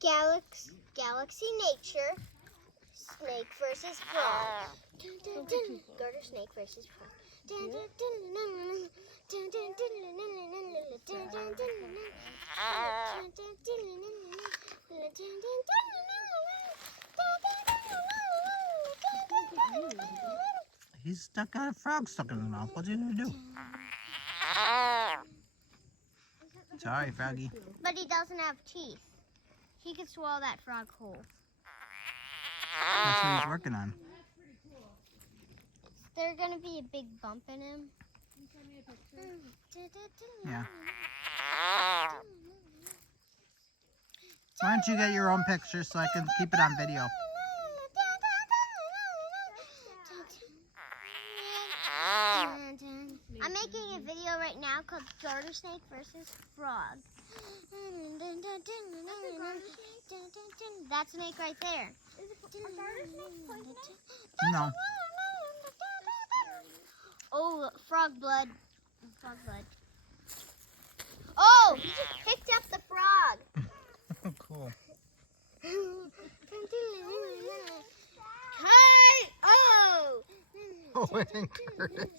Galaxy Nature. Snake versus frog. Garter snake versus frog. He's got a frog stuck in his mouth. What's he gonna do? Sorry, Froggy. But he doesn't have teeth. He could swallow that frog whole. That's what he's working on. Is there gonna be a big bump in him? Yeah. Why don't you get your own picture so I can keep it on video? I'm making a video right now called Garter Snake versus Frog. That snake right there. Is a garter snake poisonous? No. Oh, frog blood. Frog blood. Oh, he just picked up the frog. Cool. K.O. Oh, it encouraged.